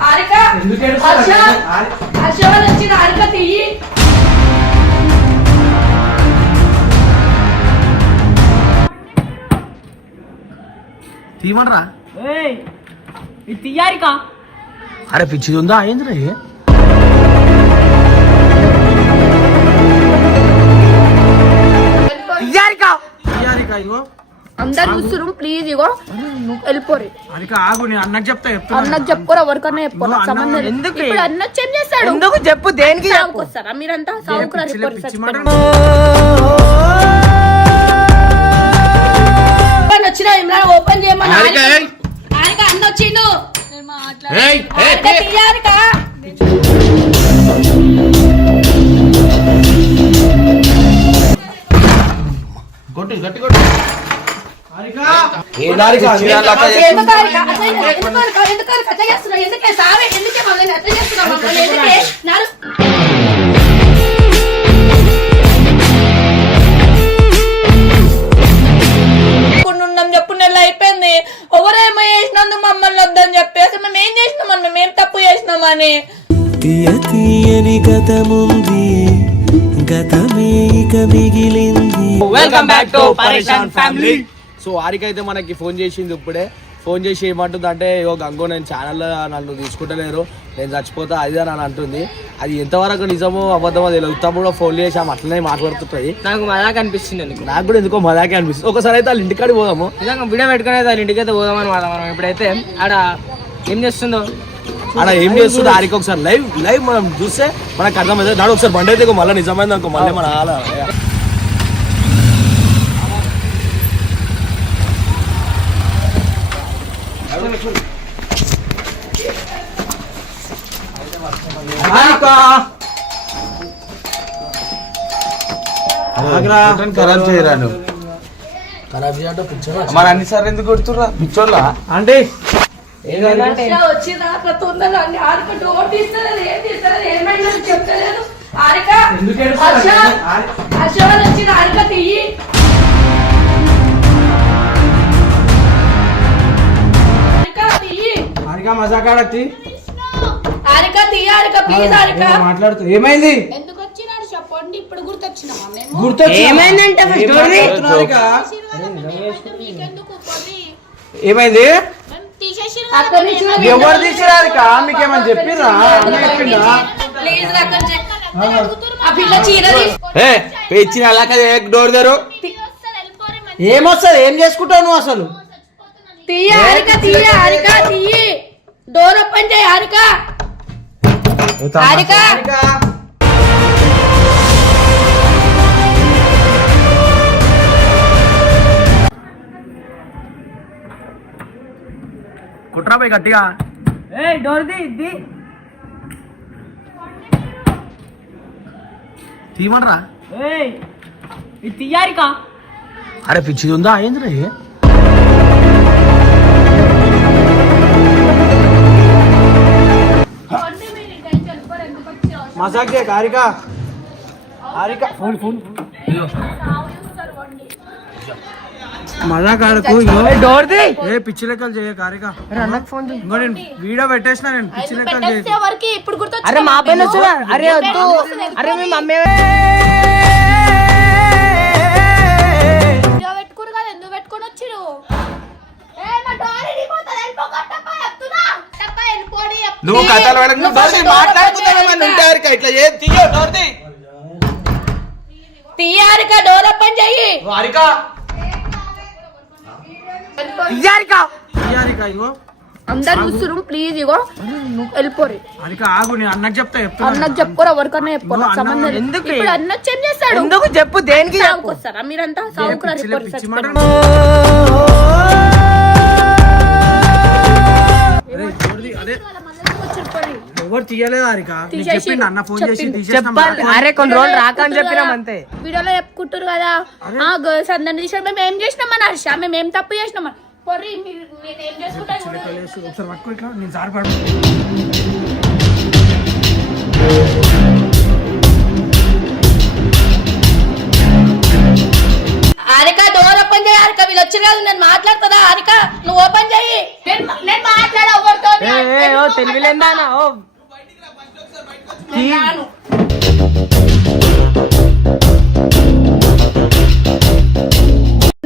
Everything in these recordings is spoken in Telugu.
హారిక ఎందుకు హర్ష హర్ష వాళ్ళు వచ్చిన హారిక తీయి. తీయమనరా ఏయ్ ఇది తీయారికా. అరే పిచ్చిది ఉందా అయిందిరా ఏ? తీయారికా! తీయాలిక ఇగో అందరు చూస్తున్నారు ప్లీజ్ ఇగో. వెళ్ళిపోరు. అదిక ఆగు నేను అన్నకు చెప్తా చెప్తున్నా. అన్నకు చెప్పుకోరు ఎవరికన్నా చెప్పుకోరు నువ్వు సంబంధం లేదు. ఎందుకు? ఇప్పుడు అన్న వచ్చి ఏం చేస్తాడు? ఎందుకు చెప్పు దేనికి చెప్పు? సాగుకు వస్తారా మీరంతా సాగుకురా పిచ్చి రిపోర్ట్ పిచ్చి చచ్చిపోయిన మాట ఓపెన్ వచ్చిన ఇమ్రాన్ ఓపెన్ చేయమని హారిక, హారిక ఏయ్. హారిక అన్న వచ్చిండు. కొట్టు గట్టి. చెప్పు నెల అయిపోయింది. ఎవరేమో చేసినందుకు మమ్మల్ని వద్దని చెప్పేసి మేము ఏం చేసినామని? మేము ఏం తప్పు చేసినామని? తీయ తీయని గతముంది గతమే ఇక మిగిలింది. Welcome back to Pareshan family so వారికి అయితే మనకి ఫోన్ చేసింది ఇప్పుడే. ఫోన్ చేసి ఏమంటుంది అంటే ఇగో గంగో నేను ఛానల్లో నన్ను తీసుకుంటలేరు. నేను చచ్చిపోతా అది అని అంటుంది. అది ఎంతవరకు నిజమో అబద్ధమో తెలియదు. ఉత్తమ కూడా ఫోన్ చేసి ఆమె అట్లనే మాట్లాడుతుంటది. నాకు మజా కనిపిస్తుంది ఎందుకు? నాకు కూడా ఎందుకో మజాకే అనిపిస్తుంది. ఒకసారి అయితే వాళ్ళ ఇంటికాడికి పోదాము. నిజంగా వీడియో పెట్టుకునే దాని ఇంటికి అయితే పోదామని మనం ఇప్పుడైతే. ఆడ ఏం చేస్తుందో? ఆడ ఏం చేస్తుంది ఆరికి ఒకసారి లైవ్ లైవ్ మనం చూస్తే మనకు అర్థమైంది నాడు ఒకసారి బండి అయితే మళ్ళీ నిజమైంది అనుకో మళ్ళీ మన ఖరాబ్ చేయరా ఖరాబ్ చేయటం పిచ్చోళ్ళ. మరి అన్ని సార్లు ఎందుకు కొడుతుర్రా? పిచ్చోళ్ళ? అంటే వచ్చి ప్లీజ్ మాట్లాడుతూ ఏమైంది? ఎందుకు వచ్చినాడు చెప్పండి ఇప్పుడు గుర్తొచ్చినామా మేము? గుర్తొచ్చి ఏమైందంటే first ఎవరిది? మీకెందుకు పని? ఏమైంది? మేము తీసేసినాం అక్కడి నుంచి మేము ఎవరు మీకేమని చెప్పిరా? ప్లీజ్ అక్కడ ఆ పిల్ల చీర తీసుకో ఏ ఇచ్చిన డోర్ తెరు? ఏమొస్తుంది? ఏం చేసుకుంటావు నువ్వు అసలు? తీయ హారిక తీయ హారిక తీయి డోర్ ఓపెన్ చేయి హారిక హారిక కుట్రా పోయి గట్టిగా. ఏ డోర్ ది ఇది. తీయమనరా ఏయ్ ఇది తీయారికా అరే పిచ్చిది ఉందా? అయిందిరా మజాక్ చేయ హారిక. హారిక. Phone phone. మజాక్ ఆడకు. డోర్ ది ఏ పిచ్చి లెక్కలు చేయ హారిక. అన్నకు ఫోన్ ఇంకో నేను వీడియో పెట్టేసిన నేను పిచ్చి లెక్కలు చేయ అరే మా పైన అరే వద్దు. అరే మీ మమ్మీ నువ్వు కథలు తీయి, మాట్లాడుకుందామని ఇట్లా తీయో డోర్ ఓపెన్ చెయ్యి. తీయారికా. ఇగో. అందరు ప్లీజ్ ఇగో. వెళ్ళిపోరు. హారిక ఆగు నేను అన్నకు చెప్తా చెప్తున్నా. అన్నకు చెప్పుకోరు ఎవరికన్నా చెప్పుకోరు నువ్వు సంబంధం లేదు. ఎందుకు? ఇప్పుడు అన్న వచ్చి ఏం చేస్తాడు? ఎందుకు చెప్పు దేనికి మీరంతా రిపోర్ట్ అదే. ఎవరు తీయలేదు హారిక నీకు తీసేసి- చెప్పిండు అన్న ఫోన్ చేసి చెప్పిండు. తీసేసినాం చెప్పాలి. రా. అరే కొన్ని రోజులు రాక అని చెప్పినాం అంతే. వీడియోలో చెప్పుకుంటారు కదా. ఆ గర్ల్స్ అందరిని తీసాడు మేము ఏం చేసినామని హర్ష? మేము ఏం తప్పు చేసినామని పొర్రి మీరు నేను ఏం చేసుకుంటాను ఒకసారి పట్టుకో ఇట్లా. నేను సార్ పడు హారిక డోర్ ఓపెన్ చేయ హారిక వీళ్ళు వచ్చి కాదు నేను మాట్లాడుతుందా? హారిక నువ్వు ఓపెన్ చెయ్యి నేను నేను మాట్లాడ ఎవరితో ఏ, ఏ, ఓ తెలివిలేదా ఓ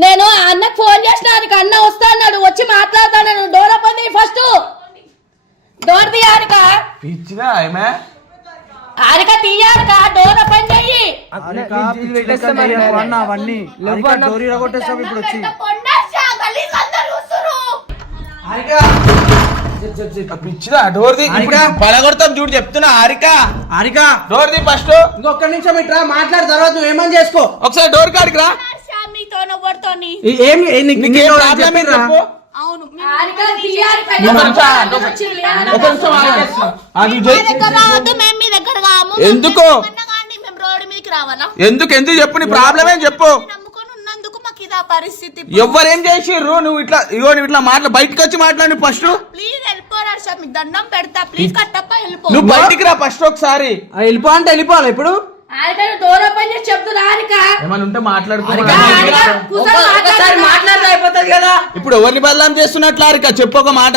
నేను ఆ అన్నకు ఫోన్ చేసిన హారిక అన్న వస్తా అన్నాడు. వచ్చి మాట్లాడతాను డోర్ ఓపెన్ చేయి ఫస్ట్ డోర్ తీ హారిక ఇచ్చినా ఏమే హారిక తీయారిక డోర్ ఓపెన్ చెయ్యి అవన్నీ. డోరీ కొట్టేస్తాం ఇప్పుడు వచ్చి. పిచ్చిదా? పడగొడతాం చూడు చెప్తున్నా Harika. Harika. Door the first. ఇంకొక నిమిషం ఇట్రా మాట్లాడిన తర్వాత నువ్వు ఏమని చేసుకో. ఒకసారి డోర్ కాడికి రా. ఏం ఎందుకు? ఎందుకు? ఎందుకు చెప్పు నీ ప్రాబ్లం ఏం చెప్పు. ఇదా పరిస్థితి ఎవ్వరేం చేసిర్రు? నువ్వు ఇట్లా ఇగో నువ్వు ఇట్లా మాట్లా బయటకు వచ్చి మాట్లాడి ఫస్ట్. ప్లీజ్ వెళ్ళిపోరా సార్ మీకు దండం పెడతా. ప్లీజ్ కట్టప్ప వెళ్ళిపో. నువ్వు బయటికి రా ఫస్ట్ ఒకసారి. ఆ, వెళ్ళిపో అంటే వెళ్ళిపోవాలి ఇప్పుడు? చేసి చెప్తున్నా హారిక ఏమైనా ఉంటే మాట్లాడుకో కూర్చొని. మాట్లాడితే అయిపోతుంది కదా. ఇప్పుడు ఎవరిని బదలాం చేస్తున్నట్లు హారిక చెప్పు ఒక మాట.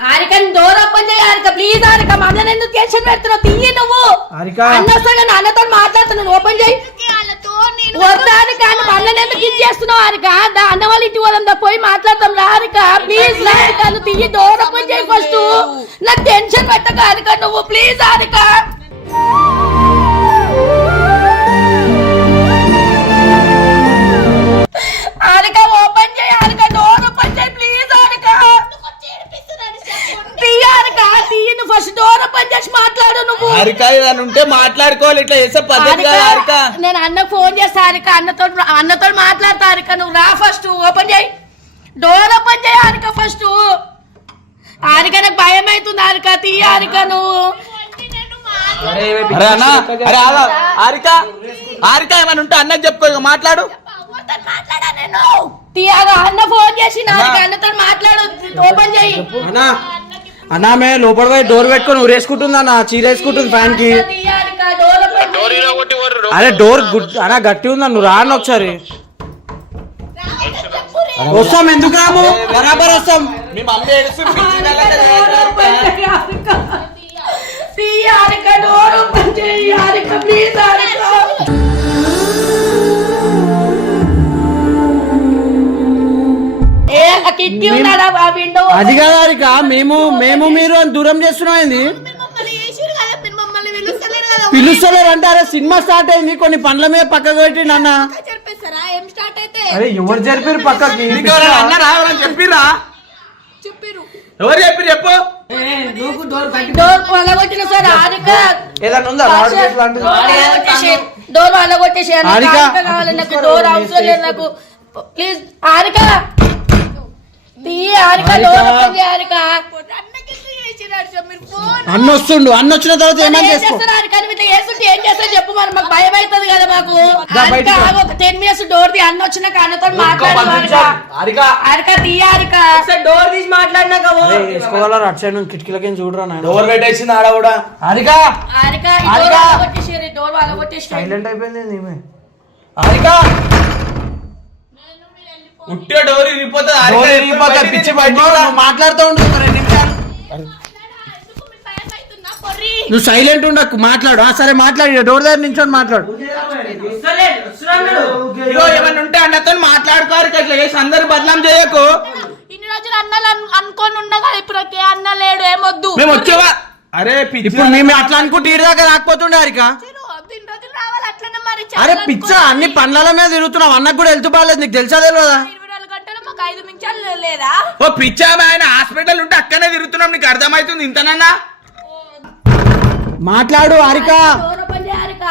హారిక డోర్ ఓపెన్ చేయి హారిక ప్లీజ్ మమ్మల్ని ఎందుకు టెన్షన్ పెడుతున్నావు? తీయి నువ్వు. హారిక అన్నొస్తాగా నాన్నతో మాట్లాడుతున్నాను ఓపెన్ చేయి. వద్దా హారిక నువ్వు అన్నని ఎందుకు ఇది చేస్తున్నావు హారిక దా అన్న వాళ్ళ ఇంటి వాళ్ళందా పోయి మాట్లాడతాం రా హారిక ప్లీజ్ నువ్వు తీయి డోర్ ఓపెన్ చేయి ఫస్ట్ నాకు టెన్షన్ పెట్టక హారిక నువ్వు. ప్లీజ్ హారిక హారిక ఓపెన్ చేయి హారిక డోర్ ఓపెన్ చేయి ప్లీజ్ హారిక తీయి హారిక తీయి నువ్వు ఫస్ట్ డోర్ ఓపెన్ చేసి మాట్లాడు నువ్వు హారిక ఏదైనా ఉంటే మాట్లాడుకోవాలి. ఇట్లా చేసే పద్ధతి కాదు హారిక. నేను అన్నకు ఫోన్ చేస్తా హారిక అన్నతో అన్నతో మాట్లాడతా హారిక నువ్వు రా ఫస్ట్ ఓపెన్ చేయి. డోర్ ఓపెన్ చేయి హారిక ఫస్ట్ హారిక నాకు భయం అవుతుంది హారిక తీ హారిక నువ్వు. అరే అన్న అరే ఆగా. హారిక హారిక ఏమైనా ఉంటే అన్నకు చెప్పుకో మాట్లాడు. తీయగా అన్న ఫోన్ చేసి హారిక అన్నతో మాట్లాడు ఓపెన్ చేయి. అన్నా అన్నా మే లోపల పోయి డోర్ పెట్టుకొని ఊరేసుకుంటుంది అన్న చీర వేసుకుంటుంది ఫ్యాన్కి అరే డోర్ గుడ్ అన్నా గట్టి ఉందన్న నువ్వు రాను ఒకసారి. వస్తాం ఎందుకు రాము బరాబర్ వస్తాం. డోర్ ఓపెన్ ప్లీజ్ కిటికీ ఉన్నాడా ఆ విండో అది కాదు హారిక మేము మేము మీరు అని దూరం చేస్తున్నాం ఏంది? పిలుస్తలేరు అంటే అరే సినిమా స్టార్ట్ అయింది కొన్ని పనుల మీద పక్కకు పెట్టి నాన్న. చెప్పేస్తారా ఏం స్టార్ట్ అయితే? అరే ఎవరు జరిపారు పక్కకి? అన్నారా? ఎవరైనా చెప్పిరు ఎవరు చెప్పిరు చెప్పు. డోర్ పగలగొట్టిన సార్ హారిక ఏదన్నా ఉందా? రాడ్ కేసు లాంటిది? పగలగొట్టేసి డోర్ పగలగొట్టేసి నాకు హారిక. హారిక కావాలి నాకు డోర్ అవసరం లేదు నాకు. ప్లీజ్ హారిక అన్న వస్తుండు అన్న వచ్చిన తర్వాత ఏమని చేస్తారు చెప్పు మరి మాకు భయం అవుతుంది కదా మాకు. ఒక టెన్ మినిట్స్ డోర్ ది అన్న వచ్చినాక అన్నతో డోర్ తీసి మాట్లాడినాక అటు సైడ్ నుంచి కిటికీలకి చూడరా డోర్ పెట్టేసింది ఆడ కూడా. హారిక ఈ డోర్ పగలగొట్టేసి సైలెంట్ అయిపోయింది. డోర్ ఇరిగిపోతుంది డోర్ ఇరిగిపోతే పిచ్చి మాట్లాడుతూ రెండు నిమిషాలు. నువ్వు సైలెంట్ ఉండకు మాట్లాడు. ఆ సరే మాట్లాడు. డోర్ దగ్గర నించొని మాట్లాడు. వస్తలేడు, వస్తున్నాడు. ఇగో ఏమైనా ఉంటే అన్నతో మాట్లాడుకోరు ఇట్లా చేసి అందరు బదనాం చేయకు. ఇన్ని రోజులు అన్నలు అనుకొని కదా ఇప్పుడు అన్న లేడు ఏమొద్దు. మేము వచ్చేవా? అరే పిచ్చి ఇప్పుడు మేము అట్లా అనుకుంటే దాకా రాకపోతుండే హారిక ఇన్ని రోజులు రావాలి అట్లనే మరి అరే పిచ్చ అన్ని పండ్ల మీద తిరుగుతున్నావు అన్నకు కూడా వెళ్తూ బాగాలేదు నీకు తెలుసా తెలియదా లేదా? ఓ పిచ్చా ఆయన హాస్పిటల్ ఉంటే అక్కనే తిరుగుతున్నాం నీకు అర్థమవుతుంది ఇంతనన్నా? మాట్లాడు హారిక. హారిక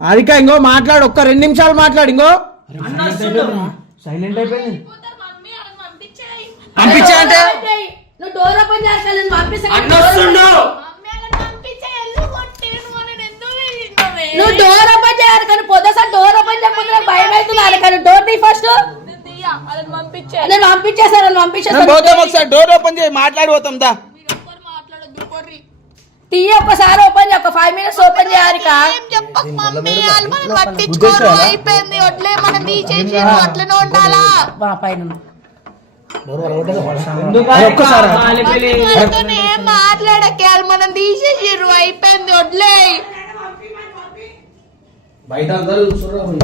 హారిక ఇంకో మాట్లాడు ఒక్క రెండు నిమిషాలు మాట్లాడు ఇంకో. సైలెంట్ అయిపోయింది. నువ్వు డోర్ ఓపెన్ నేను పంపిస్తాను అన్న వస్తుండు నువ్వు డోర్ ఓపెన్ చేయాలి కానీ పొద్దుసారి డోర్ ఓపెన్ నాకు భయం అవుతుంది కానీ డోర్ తీ ఫస్ట్ నేను పోతాం ఒకసారి డోర్ ఓపెన్ చేయి దా. ఓపెన్ చేయ ఒక ఫైవ్ మినిట్స్ ఓపెన్ అయిపోయింది వడ్లే మనం అట్లనే ఉండాలా? పైన మాట్లాడకే వాళ్ళు మనం అయిపోయింది వడ్లే బయట అందరూ చూస్తున్నారు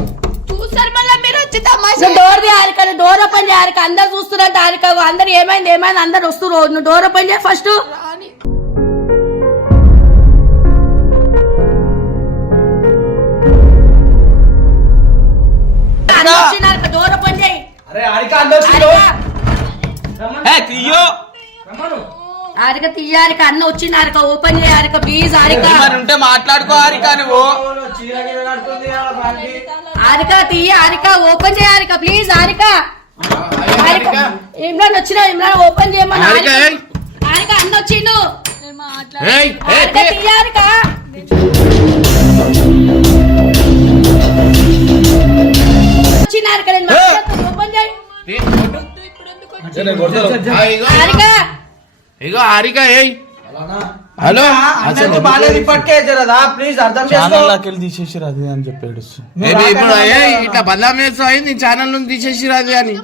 చూసారు మళ్ళీ మీరు? వచ్చి తమాషా డోర్ నువ్వు డోర్ ఓపెన్ చేయాలిక అందరు చూస్తున్నట్టు ఆరిక. అందరు ఏమైంది ఏమైంది? అందరు వస్తున్నారు నువ్వు డోర్ ఓపెన్ చేయ ఫస్ట్. డోర్ ఓపెన్ చేయి. అరే ఆరిక అందరూ తీయో. ఆరిక తీయాలిక అన్న వచ్చింది ఆరిక ఓపెన్ చేయాలిక ప్లీజ్ ఆరిక. ఉంటే మాట్లాడుకో ఆరిక నువ్వు. ఆరిక తీయ ఆరిక ఓపెన్ చేయాలిక ప్లీజ్ ఆరిక. ఆరిక ఇమ్రాన్ వచ్చిన ఇమ్రాన్ ఓపెన్ చేయమని ఆరిక ఆరిక. అన్న వచ్చిండు. ఆరిక తీయాలిక వచ్చిన ఆరిక. నేను ఓపెన్ చేయి. ఆరిక. ఇగో హారిక ఏయ్. హలో అన్నట్టు బాగాలేదు ఇప్పటికే జరదా? ప్లీజ్ అర్థం చేసుకో. ఛానల్లోకి తీసేసారు అది అని చెప్పి ఏడుస్తు ఏమి ఇప్పుడు ఏయ్ ఇట్లా అయింది ఛానల్ నుంచి తీసేసి రాదు అని.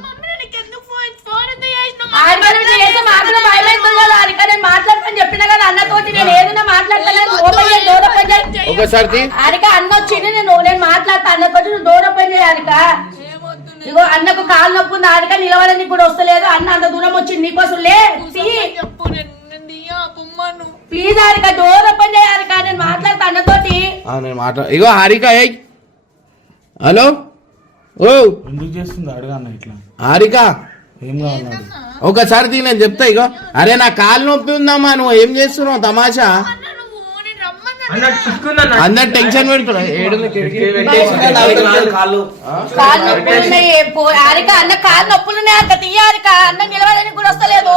ఒకసారి తీ. ఆరిక అన్న వచ్చింది నేను నేను మాట్లాడతా అన్నతోటి నువ్వు చేయి ఆరిక ఇగో అన్నకు కాలు నొప్పి ఉంది ఆరిక నిలవడానికి కూడా వస్తలేదు. అన్న అంత దూరం వచ్చింది నీకోసం లే చెప్పు నేను నేను దియ్యా పొమ్మను ప్లీజ్ ఆరిక డోర్ ఓపెన్ నేను మాట్లాడతా అన్నతోటి. ఆ, నేను మాట్లా ఇగో హారిక ఏయ్. హలో? ఓ. ఎందుకు చేస్తుంది? అడగన్న ఇట్లా. హారిక. ఏం కావాలి? ఒకసారి తీ నేను చెప్తా ఇగో. అరే నా కాలు నొప్పి ఉందమ్మా నువ్వు ఏం చేస్తున్నావు? తమాషా? అందరు టెన్షన్ పెడుతున్నా ఏడు కాళ్ళు కాలు నొప్పులు ఉన్నాయి పో- ఆరిక అన్న కాలు నొప్పులు ఉన్నాయి ఆరిక తీయారిక అన్న నిలవడానికి కూడా వస్తలేదు.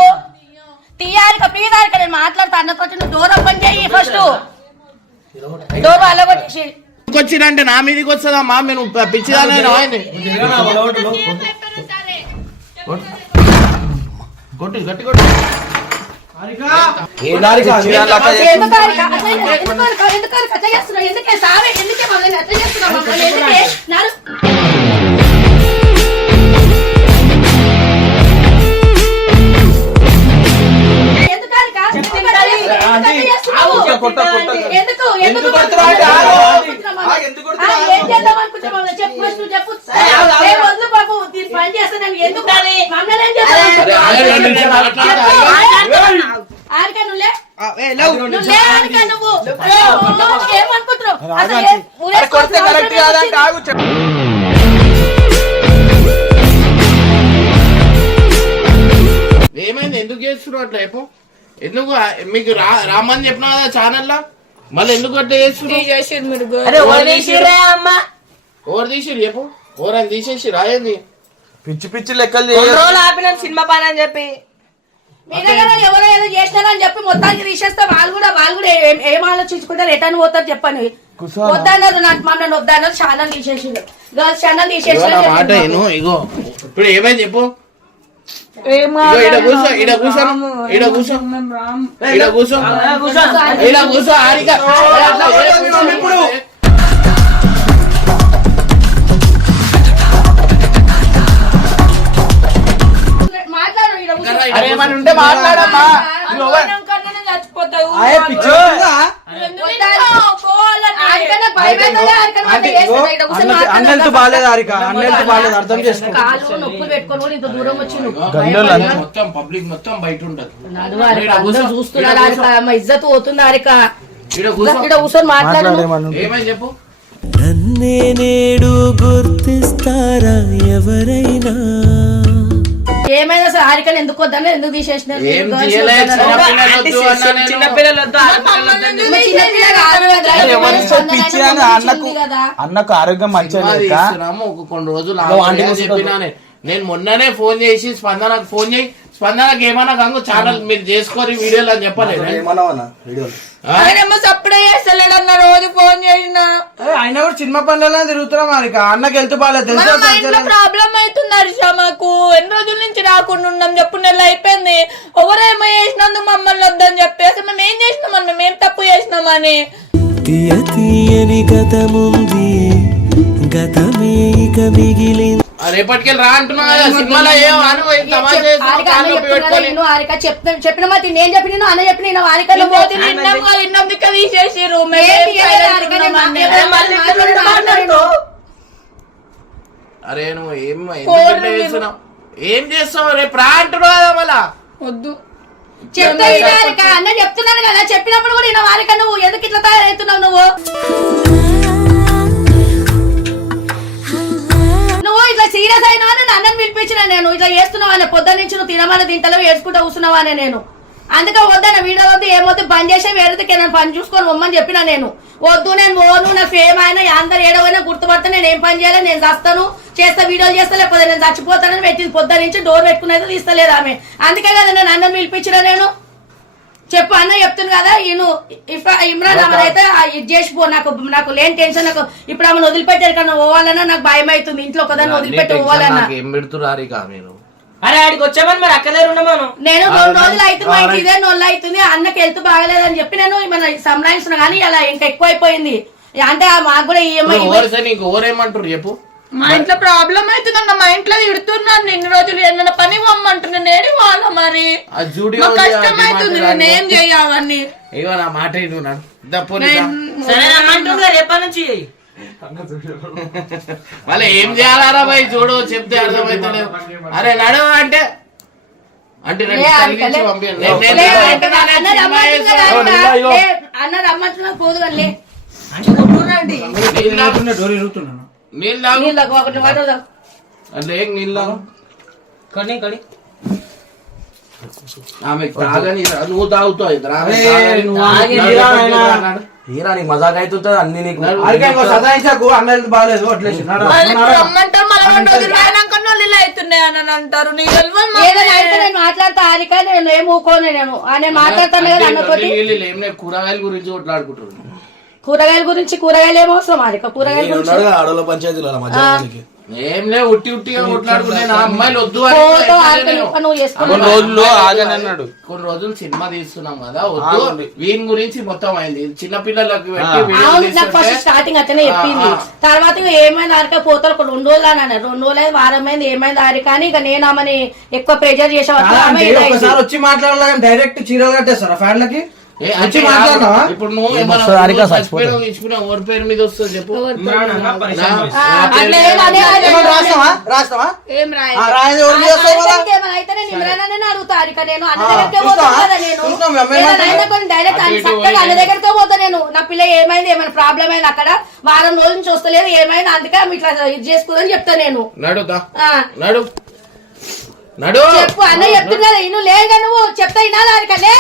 తీయారిక ప్లీజ్ ఆరిక నేను మాట్లాడతా అన్నతోటి నువ్వు డోర్ ఓపెన్ చేయి ఫస్ట్ డోర్ వచ్చిరంటే నా మీదకి వస్తుందమ్మా నేను పిచ్చిదానే సరే కొట్టు గట్టి కొట్టు ఎందుకు? అట్లా ఎందుకు మమ్మల్ని అట్లా చేస్తున్నావు? మమ్మల్ని? ఎందుకు? ఏమొచ్చింది? ఏమైంది ఎందుకు చేస్తున్నారు అట్లా చెప్పు ఎందుకు? మీకు రా రామని చెప్పినా కదా ఛానల్లో మళ్ళీ ఎందుకు అట్లా ఎవరు తీసిరు? చెప్పు? ఎవరైనా తీసేసి రాయండి పిచ్చి పిచ్చి లెక్కలు ఆపిన సినిమా పని అని చెప్పి. మీరే కదా ఎవరో ఏదో చేసినారని చెప్పి మొత్తానికి తీసేస్తే వాళ్ళు కూడా వాళ్ళు కూడా ఏం- ఆలోచించుకుంటారు ఎటని పోతారు చెప్పండి. వద్దన్నారు నాకు మమ్మల్ని వద్దన్నారు ఛానల్ తీసేసిండు గర్ల్స్ ఛానల్ మాట తీసేసి ఇగో. ఇప్పుడు ఏమైంది చెప్పు? ఇప్పుడు. అరే ఏమన్నా ఉంటే మాట్లాడమ్మా చచ్చిపోతావు అన్నెల్తు బాగాలేదు అన్నెల్తు బాగాలేదు అర్థం చేసుకో. మొత్తం పబ్లిక్ మొత్తం బయట చూస్తున్నారు ఇజ్జత్ పోతుంది ఆరిక. కూర్చొని మాట్లాడు చెప్పు? నన్నే నేడు గుర్తిస్తారా ఎవరైనా? ఏమైనా సరే ఆరికలు ఎందుకు వద్దన్నా ఎందుకు తీసేసినారు కదా, పిచ్చి అని అన్నకు కదా. అన్నకు ఆరోగ్యం మంచిగా లేక ఒక కొన్ని రోజులు. చెప్పినానే. నేను మొన్ననే ఫోన్ చేసి స్పందనకు ఫోన్ చేయి. స్పందనకి ఏమన్నా గంగు ఛానల్ మీరు చేసుకోరి వీడియోలు అని చెప్పలేదు అన్న రోజు ఫోన్ చేసిన. ఏ, అయినా కూడా సినిమా పనులలో తిరుగుతున్నాం మరి అన్నకి వెళ్తూ బాగాలేదు తెలుసా ప్రాబ్లం అవుతుంది హర్ష మాకు. ఎన్ని రోజుల నుంచి రాకుండా ఉన్నాం చెప్పు నెల అయిపోయింది. ఎవరేమో చేసినందుకు మమ్మల్ని వద్దని చెప్పేసి మేము ఏం చేసినామని మేము ఏం తప్పు చేసినామని తీయ తీయని గతముంది. గతమే ఇక మిగిలింది. ఆ, రేపటికెళ్ళి రా అంటున్నా కదా సినిమాలో ఏం అను ఏం తమాషా చేస్తున్నావు? ఆరిక కాళ్ళు అన్న నొప్పి చెప్తున్నా కదా, పెట్టుకొని. నేను ఆరిక చెప్తా చెప్పిన నేను చెప్పిన అన్న చెప్పిన ఆరిక పోతే. అరే నువ్వు ఏం ఎందుకు కోడి ఇట్లా చేస్తున్నావు? ఏం చేస్తావు రేపు రా అంటున్నావు కదా మళ్ళా. వద్దు. చెప్తా అన్న చెప్తున్నాను కదా. చెప్పినప్పుడు కూడా ఈయన ఆరిక నువ్వు? ఎందుకు ఇట్లా తయారవుతున్నావు నువ్వు? నువ్వు ఇట్లా సీరియస్ అయినా అని అన్నని పిలిపించిన నేను. ఇట్లా చేస్తున్నావు? అనే పొద్దు నుంచి నువ్వు తినమని దీంట్లో వేసుకుంటూ కూర్చున్నావా నేను. అందుకే వద్దన్న వీడియో వద్దు ఏమొద్దు బంద్ చేసే వేరేదికి నేను పని చూసుకొని పొమ్మని చెప్పిన నేను. వద్దు నేను ఓను నా ఫేమ్ అయినా అందరు ఏడవైనా గుర్తుపడితే నేను ఏం పని చేయాలి నేను చేస్తాను చేస్తా వీడియోలు చేస్తా లేకపోతే నేను చచ్చిపోతానని పెట్టింది. పొద్దు నుంచి డోర్ పెట్టుకునేది తీస్తలేదు ఆమె. అందుకే కదా నేను అన్నం పిలిపించిన నేను. చెప్పు అన్న చెప్తుంది కదా ఈయన ఇమ్రాన్ ఆమె అయితే ఇది చేసిపో నాకు నాకు లేని టెన్షన్ నాకు ఇప్పుడు ఆమెను వదిలిపెట్టారు కన్నా పోవాలన్నా నాకు భయం అవుతుంది ఇంట్లో ఒకదాన్ని వదిలిపెట్టి పోవాలన్నా. అరే ఆడికి వచ్చామని మరి అక్క దగ్గర ఉన్నామాను నేను రెండు రోజులు అవుతుంది మా ఇంటి ఇదే నొల్లు అవుతుంది అన్నకి హెల్త్ బాగలేదని చెప్పి నేను మన సంలాయిస్తున్నా కానీ అలా ఇంకా ఎక్కువ అయిపోయింది అంటే ఆ మాకు కూడా ఈఎంఐ నీకు ఓరేమంటారు చెప్పు. మా ఇంట్లో ప్రాబ్లం అవుతుందన్న మా ఇంట్లో తిడుతున్నాను ఇన్ని రోజులు ఏమన్నా పని పొమ్మంటున్నా నేడి వాళ్ళ మరి. కష్టం అవుతుంది నేనేం చెయ్యాలని ఇగో నా మాట సరే రేపటి నుంచి. మళ్ళీ ఏం చేయాలరా భయ్ చూడు చెప్తే అర్థమవుతలేదు అరే నడు అంటే అన్న రమ్మంటున్నా పోదు కానీ. నీళ్ళు ఒకటి వాటర్ నీళ్ళు. కడి కడి. ఆమె తాగని. నువ్వు తాగుతావు హీరా నీకు మజాక్ అవుతుంది అన్ని నీకు సదాయించకు అన్న హెల్త్ బాగాలేదు అంటారు. మాట్లాడతా ఆరిక నేను ఏం ఊకోను నేను. మాట్లాడతాను కదా అన్నతోటి కూరగాయల గురించి కూరగాయల గురించి కూరగాయలు ఏం అవసరం ఆరిక? కూరగాయల గురించి? పంచాయతీలో ఏం లే ఉట్టి ఉట్టిగా కొట్లాడుకునే నా అమ్మాయిలు వద్దు కొన్ని రోజులు ఆగనన్నాడు కొన్ని రోజులు సినిమా తీస్తున్నాం కదా వద్దు. వీని గురించి మొత్తం అయింది. చిన్న పిల్లలకు పెట్టి వీడియో అవును నాకు ఫస్ట్ తీస్తుంటే స్టార్టింగ్ అతనే చెప్పింది. తర్వాత ఏమైంది ఆరిక పోతారు ఒక రెండు రోజులు అని అన్నారు రెండు రోజులు అయింది వారం అయింది ఏమైంది ఆరిక అని ఇక నేను ఆమెని ఎక్కువ ప్రెజర్ చేసే వరకు ఆమె అంటే ఇదైంది. ఒకసారి వచ్చి మాట్లాడాలి డైరెక్ట్ చీరలు కట్టేస్తారా ఫ్యాన్లకి? ఇప్పుడు నువ్వు ఇచ్చిపోయినావు, ఎవరి పేరు మీద వస్తుంది చెప్పు. నా- ఏమైనా పిల్ల ఏమైంది? ఏమైనా ప్రాబ్లం అయింది అక్కడ? వారం రోజుల నుంచి వస్తలేదు ఏమైంది? అందుకే ఇట్లా ఇది చేసుకుందని చెప్తా నేను. నడుదా ఆ, నడు. నడు. చెప్పు అన్న చెప్తుంది కదా ఇను లేగా నువ్వు. చెప్తా వినాలి ఆరికలే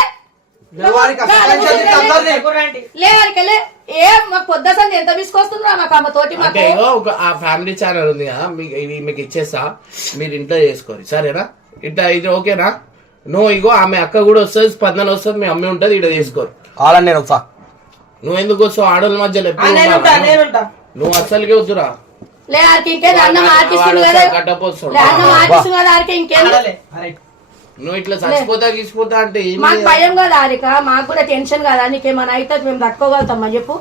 ఆ ఫ్యామిలీ ఛానల్ ఉంది కదా మీకు ఇది మీకు ఇచ్చేస్తా. మీరు ఇంట్లో చేసుకోరు సరేనా? ఇట్లా ఇది ఓకేనా? నువ్వు ఇగో ఆమె అక్క కూడా వస్తుంది స్పందన వస్తుంది మీ అమ్మ ఉంటుంది ఇక్కడ చేసుకోరు. ఆడని నేను వస్తా. నువ్వు ఎందుకు వస్తావు? ఆడోళ్ళ మధ్యలో ఆ, ఎప్పుడు నేనుంటా ఉండాలా? నేనుంటా నువ్వు అస్సలకే వద్దురా. ఇంకేది అన్నం ఆర్టిస్తుంది కదా. అన్నం ఆర్టిస్తుంది కదా ఆరికి ఇంకేం ఆడలే. అరే. నువ్వు ఇట్లా చచ్చిపోతా గీసిపోతా అంటే మాకు. భయం కదా ఆరిక మాకు కూడా టెన్షన్ కదా నీకేమైనా అయితే మేము తట్టుకోగలుగుతామా చెప్పు.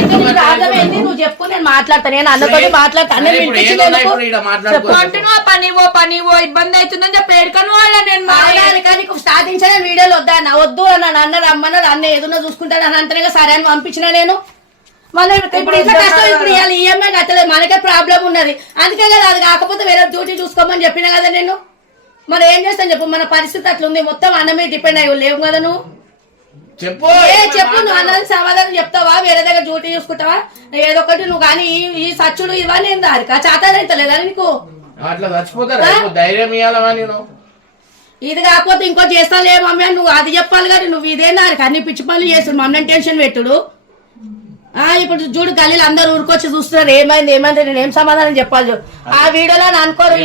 నీకు ఏంది నువ్వు చెప్పు నేను మాట్లాడతా నేను అన్నతో మాట్లాడతా. అన్న సరే, ఇప్పుడు ఏదన్నా ఇప్పుడు ఈడ మాట్లాడుకో. అంటున్నా పని ఓ పని ఓ ఇబ్బంది అవుతుందని చెప్పి ఏడుకను వాళ్ళ నేను నీకు స్టార్టింగ్ సరే వీడియోలు వద్దా అన్న? వద్దు అన్న అన్న రమ్మన్నాడు అన్న ఏదన్నా చూసుకుంటాడు అని అంతనే? సరే అని పంపించిన నేను. మన ఇప్పుడు ఇంట్లో కష్టం ఇప్పుడు ఇవాళ ఈఎంఐ కట్టలేదు మనకే ప్రాబ్లం ఉన్నది. అందుకే కదా అది కాకపోతే వేరే డ్యూటీ చూసుకోమని చెప్పిన కదా నేను మరి ఏం చేస్తాను చెప్పు? మన పరిస్థితి అట్లుంది. మొత్తం అన్న మీద డిపెండ్ అయ్యి లేవు కదా నువ్వు? చెప్పు. ఏ చెప్పు. నువ్వు అన్నది సమాధానం చెప్తావా? వేరే దగ్గర డ్యూటీ చూసుకుంటావా? ఏదో ఒకటి నువ్వు కానీ ఈ- సచ్చుడు ఇవన్నీ ఏంది దారిక చాతానైతే లేదా నీకు? అట్లా చచ్చిపోతారా. ధైర్యం నేను. ఇది కాకపోతే ఇంకో చేస్తాలే మమ్మీ అని నువ్వు అది చెప్పాలి కానీ నువ్వు ఇదే నాకు అన్ని పిచ్చి పనులు చేస్తుడు మమ్మల్ని టెన్షన్ పెట్టుడు. ఇప్పుడు చూడు గల్లీలు అందరు ఊరుకొచ్చి చూస్తున్నారు. ఏమైంది ఏమైంది నేను ఏం సమాధానం చెప్పాలి. ఆ వీడియోలో నా అనుకోరు.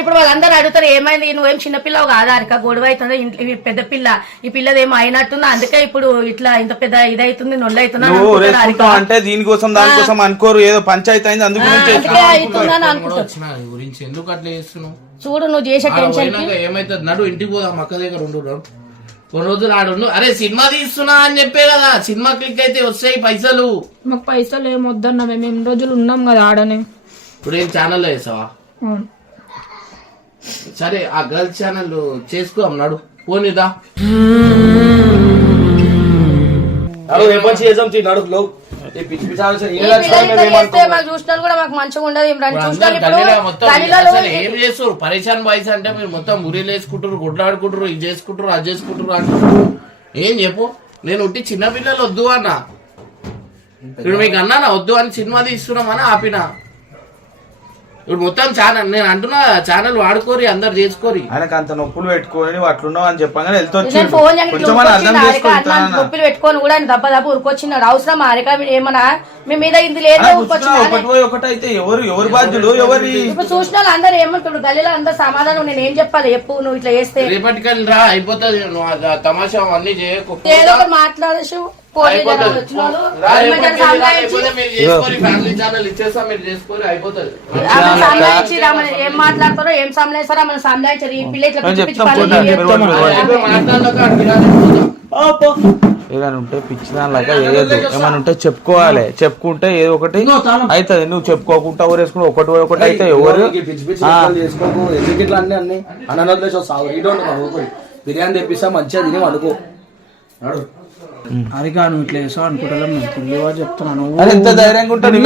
ఇప్పుడు వాళ్ళందరూ అడుగుతారు ఏమైంది నువ్వేం చిన్నపిల్లవు కాదా అరిక గొడవ అవుతుంది ఇంట్లో పెద్ద పిల్ల ఈ పిల్లది ఏమో అయినట్టుంది? అందుకే ఇప్పుడు ఇట్లా ఇంత పెద్ద ఇదైతుంది నొల్లు అవుతుంది అని నువ్వు అనుకుంటారు హరిక. రేసుకుంటావు అంటే దీనికోసం దానికోసం అనుకోరు ఏదో పంచాయతీ అయింది అందుకు అవుతుందని గురించి ఎందుకు అట్లా చేస్తున్నావు? చూడు నువ్వు చేసే టెన్షన్ ఏమైతుంది? నడు ఇంటికి పోదాం అక్క దగ్గర ఉండు. కొన్ని రోజులు ఆడుండు అరే సినిమా తీస్తున్నా అని చెప్పే కదా. సినిమా క్లిక్ అయితే వస్తాయి పైసలు. మాకు పైసలు ఏం వద్దన్నా మేము ఎన్ని రోజులు ఉన్నాం కదా ఆడనే. ఇప్పుడు ఏం ఛానల్లో వేసావా అవును. సరే ఆ గర్ల్స్ ఛానల్ చేసుకో అన్నాడు పోనీదా ఏ పని చేద్దాం తీ నడు లో ఈ పిచ్చి పిచ్చి ఆలోచన ఏ ఈ లక్షణం పిల్లలు మేము ఇట్లా చేస్తే ఏమనుకోము. మాకు చూసిన కూడా మాకు మంచిగా ఉండదు ఏం రండి చూసిన అందరు గల్లీలో మొత్తం గల్లీలలో అసలు ఏం చేస్తారు పరేషాన్ బాయ్స్ అంటే మీరు మొత్తం మురీలు వేసుకుంటారు గుడ్లాడుకుంటారు ఇది చేసుకుంటారు అది చేసుకుంటారు అంటారు ఏం చెప్పు? నేను ఉట్టి చిన్న పిల్లలు వద్దు అన్న. ఇప్పుడు మీకు అన్నానా? వద్దు అని సినిమా తీస్తున్నామని ఆపిన. ఇప్పుడు మొత్తం ఛానల్ నేను అంటున్నా ఛానల్ వాడుకోరి అందరు చేసుకోరి. ఆయనకు అంత నొప్పులు పెట్టుకొని అట్లున్నావు అని చెప్పగానే నేను ఫోన్ నొప్పిలు పెట్టుకొని కూడా ఆయన దెబ్బ దెబ్బ ఉరుకొచ్చినాడు అవసరం హారిక ఏమన్నా? మీ మీద ఇది లేదు ఉరుకొచ్చిందా ఒకటి పోయి ఒకటి అయితే ఎవరు ఎవరు బాధ్యులు ఎవరి ఇప్పుడు చూసిన వాళ్ళు అందరు ఏమంటాడు గల్లీలో అందరు సమాధానం నేను ఏం చెప్పాలి? చెప్పు నువ్వు ఇట్లా చేస్తే. రేపటికల్ రా అయిపోతుంది నువ్వు తమాషా అన్ని చేయకు. ఏదో ఒకటి మాట్లాడచ్చు. ఏం ఏం ఏదైనా ఉంటే పిచ్చి దానిలాగా ఏమైనా ఉంటే చెప్పుకోవాలి. చెప్పుకుంటే ఏదో ఒకటి అయితే నువ్వు చెప్పుకోకుండా ఎవరేసుకుని ఒకటి ఒకటి అయితే ఎవరు? బిర్యానీ తెప్పిస్తా మంచిగా తిని అనుకో ఇట్లా చేసావు అనుకుంటా తెలియవా చెప్తున్నాను అది ఎంత ధైర్యంగా ఉంటావు?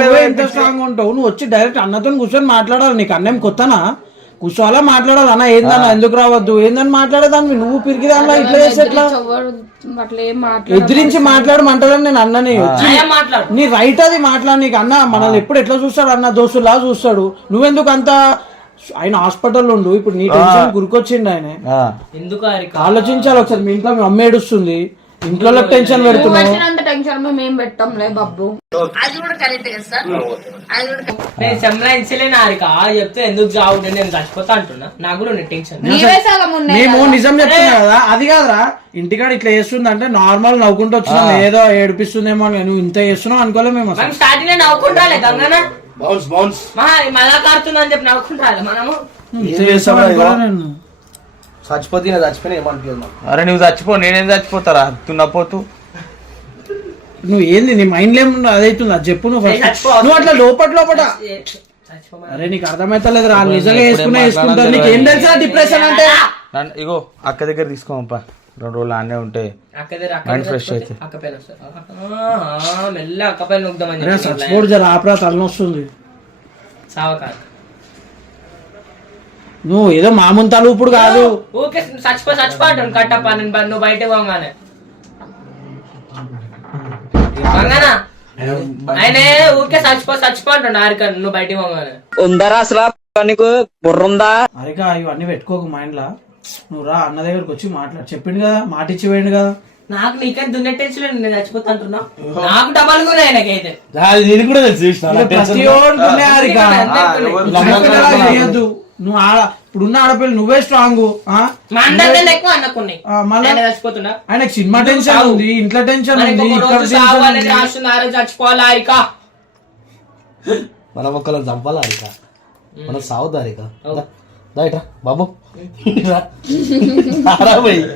నువ్వే ఎంత స్ట్రాంగ్ ఉంటావు. నువ్వు వచ్చి డైరెక్ట్ అన్నతో కూర్చొని మాట్లాడాలి నీకు అన్నం కొత్తనా? కూర్చోవాలా మాట్లాడాలి? అన్న ఏందన్నా ఎందుకు రావద్దు? ఏందని మాట్లాడేదాన్ని? నువ్వు పిరికి దానిలో ఇట్లా చేస్తే ఎట్లా? ఎవరు అట్లా ఏం మాట్లాడ ఎదిరించి మాట్లాడమంటారని నేను అన్నని నీ రైట్ అది మాట్లాడి నీకు అన్న మనల్ని ఎప్పుడు ఎట్లా చూస్తాడు అన్న దోస్తులా చూస్తాడు. నువ్వెందుకు అంత ఆయన హాస్పిటల్లో ఉండు ఇప్పుడు నీ టెన్షన్ గురికొచ్చిండు ఆయన. ఆలోచించాలి ఒకసారి మీ ఇంట్లో మీ అమ్మ ఏడుస్తుంది. ఇంట్లో టెన్షన్ పెడుతున్నావు? వచ్చినంత టెన్షన్ మేము ఏం పెట్టంలే బాబు. నేను సంలాయించలేను చెప్తే ఎందుకు చావు నేను చచ్చిపోతా అంటున్నా. నాకు కూడా ఉంది టెన్షన్ నీవే సగం ఉన్నాయి మేము నిజం చెప్తున్నా కదా అది కాదురా. ఇంటికాడ ఇట్లా చేస్తుంది అంటే నార్మల్ నవ్వుకుంటూ వచ్చినాం. ఏదో ఏడిపిస్తుందేమో అని నువ్వు ఇంత చేస్తున్నావు అనుకోలే మేము అసలు. మనం స్టార్టింగ్లో నవ్వుకుంటాలే గంగనా బౌన్స్ బౌన్స్ మహా మళ్ళా కారుతుందని చెప్పి నవ్వుకుంటారు మనము. నేను. చచ్చిపోతే నేను చచ్చిపోయినా ఏమనిపించదు నాకు. అరే నువ్వు చచ్చిపో నేనేం చచ్చిపోతారా? తున్నపోతూ నువ్వు ఏంది నీ మైండ్లో ఏముందో అదైతుంది? అది చెప్పు నువ్వు first. నువ్వు అట్లా లోపల లోపల చచ్చిపోమా అరే నీకు అర్థమైతలేదు రా నిజంగా వేసుకునే వేసుకుంటారు నీకు ఏం తెలుసా డిప్రెషన్ అంటే? నన్ను ఇగో అక్క దగ్గర తీసుకోమప్ప. రెండు రోజులు ఆనే ఉంటే fresh పోతే అయితే. అక్క పైన మెల్ల అక్క పైన నొక్కుదామని అరే చెప్పి చచ్చిపోడు జర ఆపరా తలనొస్తుంది. సావకాదు. నువ్వు ఏదో మామూలు తలూపుడు కాదు. ఊకే చచ్చిపో చచ్చిపో అంటాను కట్టప్ప నేను బ- నువ్వు బయట పోగానే. వంగనా ఆయనే ఊరికే చచ్చిపో చచ్చిపో అంటాడు ఆరిక నువ్వు బయట పోగానే. అరిక ఇవన్నీ పెట్టుకోకు మైండ్ లా నువ్వు రా అన్న దగ్గరకు వచ్చి మాట్లాడు చెప్పిండు కదా మాట ఇచ్చి పోయిండు కదా. నాకు నీకైతే దున్నెట్టేసలేదు నేను చచ్చిపోతా అంటున్నా. నాకు డబల్ కూడా ఆయనకైతే అది నేను కూడా తెలుసు చూసిన ప్రతి ఓడికి ఉన్నాయి చిన్నపిల్లలా చేయొద్దు. నువ్వు ఆడ ఇప్పుడున్న ఆడపిల్ల నువ్వే స్ట్రాంగ్ ఆయనకు సినిమా టెన్షన్ ఉంది ఇంట్లో టెన్షన్ ఉంది చచ్చిపోవాలా ఇక మనం ఒకళ్ళ చంపాలా ఇక మనం సావుదా ఇక రైట్ బాబు.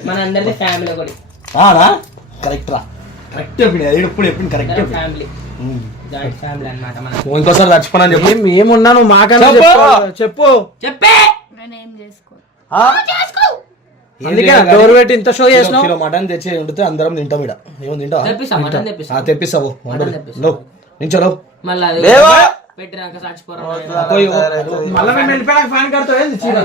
మన అందరిది ఫ్యామిలీ ఒకటి. కరెక్ట్ రా. కరెక్ట్ ఎప్పుడు ఎప్పుడు కరెక్ట్ ఫ్యామిలీ జాయింట్ ఫ్యామిలీ అన్నమాట మన ఇంకోసారి చచ్చిపోనని చెప్పి. ఏం ఏమున్నా నువ్వు మాకన్నా చెప్పు. చెప్పు. చెప్పు. చెప్పే! నేనేం చేసుకో? అందుకే డోర్ పెట్టి ఇంత షో చేసినావు? కిలో మటన్ తెచ్చి వండితే అందరం తింటాం ఇడ తింటావా తెప్పిస్తా మటన్ తెప్పిస్తా ఆ, తెప్పిస్తావు. లో నించో మళ్ళీ? పెట్టినాక చచ్చిపోరా. మళ్ళీ మేము వెళ్ళిపోయాక ఫ్యాన్ కడతావు ఏంది చీర?